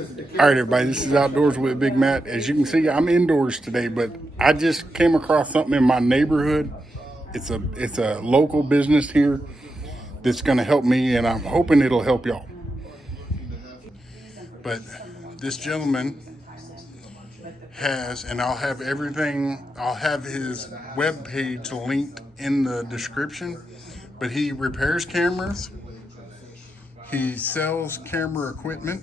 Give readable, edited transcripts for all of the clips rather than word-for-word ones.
All right, everybody, this is Outdoors with Big Matt. As you can see, I'm indoors today, but I just came across something in my neighborhood. It's a local business here that's going to help me, and I'm hoping it'll help y'all. But this gentleman has, and I'll have his web page linked in the description, but he repairs cameras. He sells camera equipment.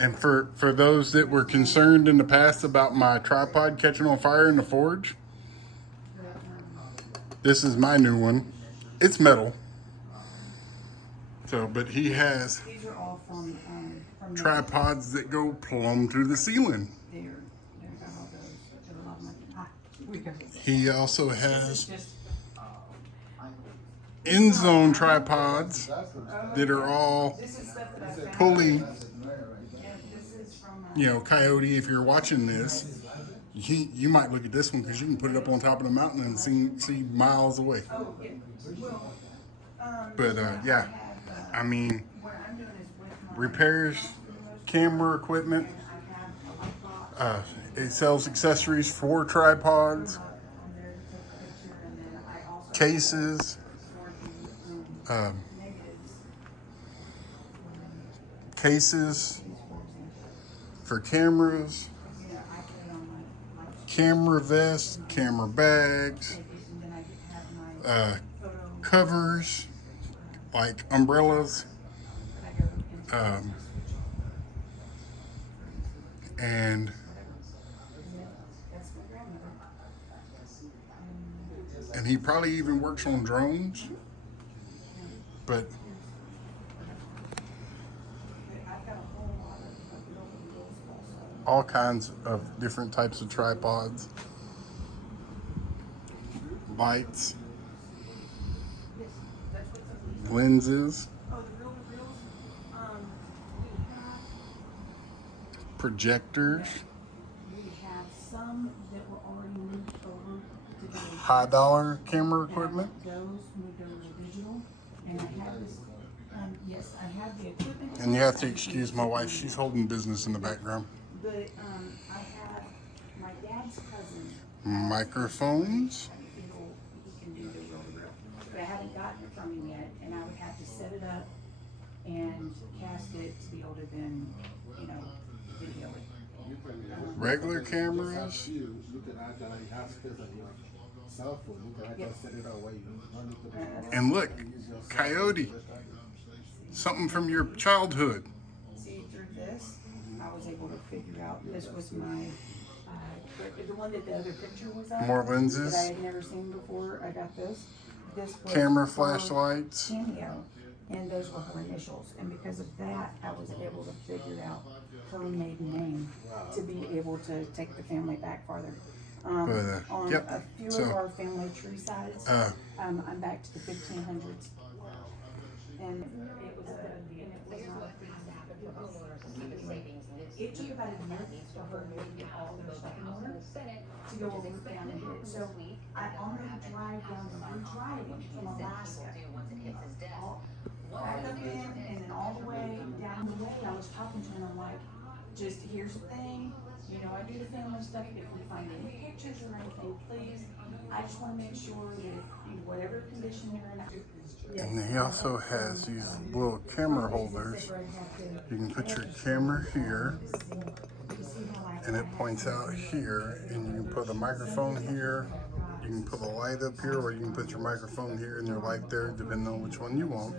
And for those that were concerned in the past about my tripod catching on fire in the forge, this is my new one. It's metal. So, but he has tripods that go plumb to the ceiling. He also has in-zone tripods that are all pulley. Coyote, if you're watching this, you might look at this one because you can put it up on top of the mountain and see miles away. But yeah, I mean, repairs camera equipment. It sells accessories for tripods, cases, for cameras, camera vests, camera bags, covers like umbrellas, and he probably even works on drones, but all kinds of different types of tripods, lights, lenses, projectors, high dollar camera equipment. And you have to excuse my wife, she's holding business in the background. But I have my dad's cousin. Microphones. He can do the reel-to-reel. But I haven't gotten it from him yet, and I would have to set it up and cast it to be able to then, video it. Regular cameras. And look, Coyote. Something from your childhood. See, through this, I was able to figure out, this was my, the one that the other picture was of. More lenses. That I had never seen before. I got this. This was camera flashlights. Cameo, and those were her initials. And because of that, I was able to figure out her maiden name to be able to take the family back farther. On a few of our family tree sides, I'm back to the 1500s. And it was it took about a minute for her to get all their stuff in order to go over down and do it. So I on the drive down to we're driving from Alaska, back up in and then all the way down the way. I was talking to him. I'm like, just here's the thing. I do the family stuff. If we find any pictures or anything, please. I just want to make sure that in whatever condition you're in. And he also has these little camera holders. You can put your camera here, and it points out here, and you can put a microphone here. You can put a light up here, or you can put your microphone here and your light there, depending on which one you want.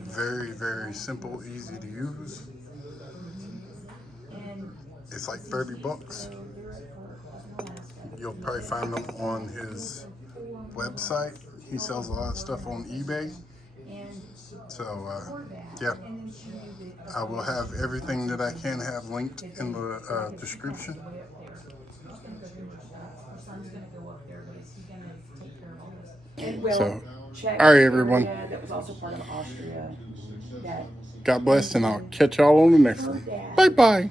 Very, very simple, easy to use. It's like $30. You'll probably find them on his website. He sells a lot of stuff on eBay. So, yeah. I will have everything that I can have linked in the description. So, all right, everyone. That was also part of Austria. God bless, and I'll catch y'all on the next one. Bye-bye.